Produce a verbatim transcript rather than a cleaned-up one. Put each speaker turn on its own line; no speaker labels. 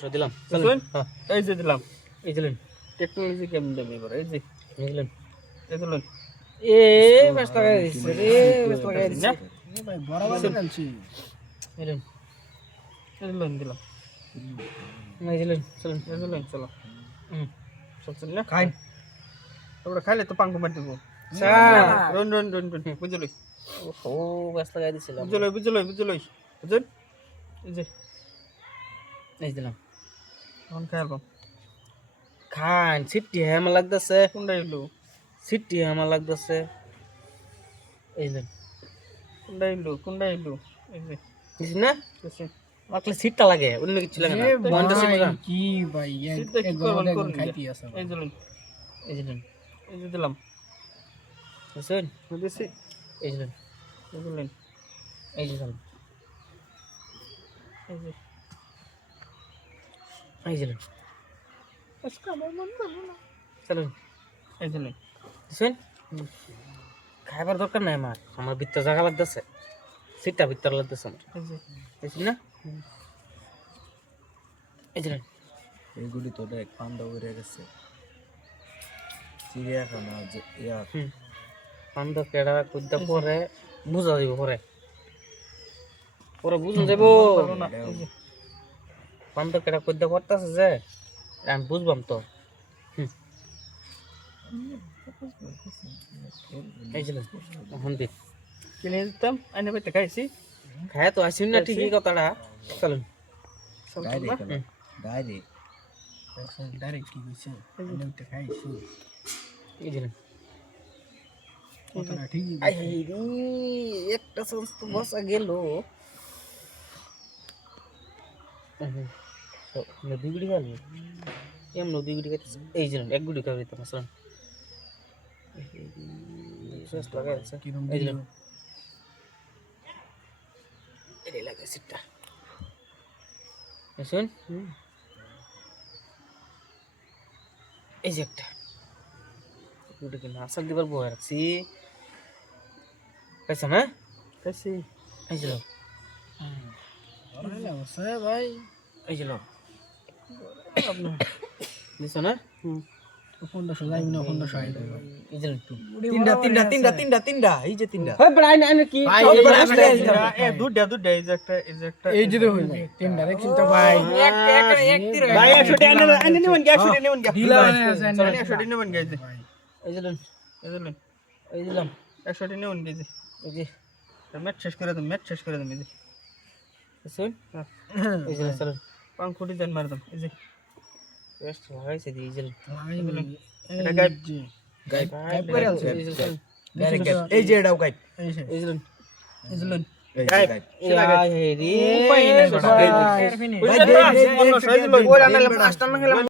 দিলাম
বুঝলেন?
হ্যাঁ
এই যে দিলাম
এই দিলেন
টেকনোলজি কেমন দেবে এবার এই যে
এই দিলেন
এই দিলেন
এ বেশ লাগাই দিছে রে বেশ লাগাই দিছে
না
এ ভাই বরাবর জানছি
দিলেন
এই দিলেন দিলাম
এই দিলেন চলেন
এই দিলেন চলো
হুম
সব চলি না
খাই
তোমরা খাইলে তো পাঙ্গু মার দেবো
চা
রন রন রন রন বুঝলি
ও বেশ লাগাই দিছিলাম
বুঝলি বুঝলি বুঝলি বুঝলেন এই যে
এই দিলাম
এখন খাইলাম
খান সিটি হেমা লাগতেছে
কোনটা এলো
সিটি হেমা লাগতেছে এই দিলেন
কোনটা এলো কোনটা এলো এই যে
বুঝছিস না
বুঝছি।
মাকলে সিটটা লাগে অন্য কিছু লাগে না
এ
পয়েন্টটা সিট না
ভাই কি ভাই এক
সিটটা কি
এক
করবেন
গরম
করুন
খাইতে আছে
এই দিলেন
এই দিলেন
এই যে দিলাম
বুঝছেন
বুঝেছি
এই দিলেন
এই দিলেন
এই দিলাম
এই যে
এই দিলেন
আজকে আমার মন ভালো না
চলুন
এই দিলেন
বুঝছেন খাইবার দরকার নাই আমার আমার ভিতর জায়গা লাগতেছে সিটটা ভিতর লাগতেছে আমার
এই যে
বুঝছিস না এই দিলেন
এইগুলি তো দেখ পান্ডা উড়ে গেছে চিড়িয়াখানা যে ইয়া
হুম পান্দ কেডা কুদ্দা পরে বুঝা যাব পরে পরে বুঝুন যাব
ভালো না এই যে
পান্দ কেডা কুদ্দা করতেছে যে আমি বুঝবাম তো হুম এই ছিল এখন দিক
কিনে দিতাম আইনে পেতে খাইছি
খায় তো আসুন না ঠিকই কথাটা চলুন
সব
ডাইরেক্ট
চলবা?
ডাইরেক্ট
ডাইরেক্ট কি হইছে আমি তো খাইছি
এই দিলেন
কথাটা ঠিকই
আই রে একটা চান্স তো বসা গেল নদী গুড়ি গেল এম নদী গুড়ি খাইতেছে এই দিলেন এক গুড়ি খাবে তো আসলাম শেষ লাগাই আছে
কিরম
এই
দিল
দিলেন এই লাগে সিটটা শুন এই যে একটা গুড়ি কিনা আসল দিবার বয়ে রাখছি খাইছ না
খাইছি
এই ছিল
আরে অবশ্য ভাই
এই ছিল
আপনার
দিছ না
হুম
ফোনটা সজাই না ফোনটা সজাই
এই ছিল একটু
তিনটা তিনটা তিনটা তিনটা তিনটা এই যে তিনটা
হয় ব্রাইন আইনে কি
ভাই,
সব
এই
বড়
যে
আসলে
একটা-
দিলাম।
এ দুধটা দুধটা এই যে একটা এই যে একটা
এই যে দেখুন তিনটা দেখছি তো ভাই
এক এক এক তীর
ভাই একশো টাকা আনে আনে নেবেন কি একশো টাকা নেবেন কি
দিলা
চলেন একশো টাকা নেবেন কি এই যে
এই দিলেন
এই দিলেন
এই দিলাম
একশো টাকা নেবেন কি এই যে
এই যে
ম্যাচ শেষ করে দেন ম্যাচ শেষ করে দেন এই যে
শুন এই যে চলুন
পাং ফুটি দেন মার দেন এই যে
বেস্ট লাগাইছে দি এই যে
এটা গাইড
গাইড
গাইড করে আছে এই যে চলুন
ডাইরেক্ট গাইড এই যে এটাও গাইড
এই যে
এই যে লন
এই যে
গাইড
গাইড
এই রে
উপায় নাই
সবাই।
ভাই
ফিনিশ
অন্য সাইজ লন
ওই রান্না পাঁচটা না খেলাম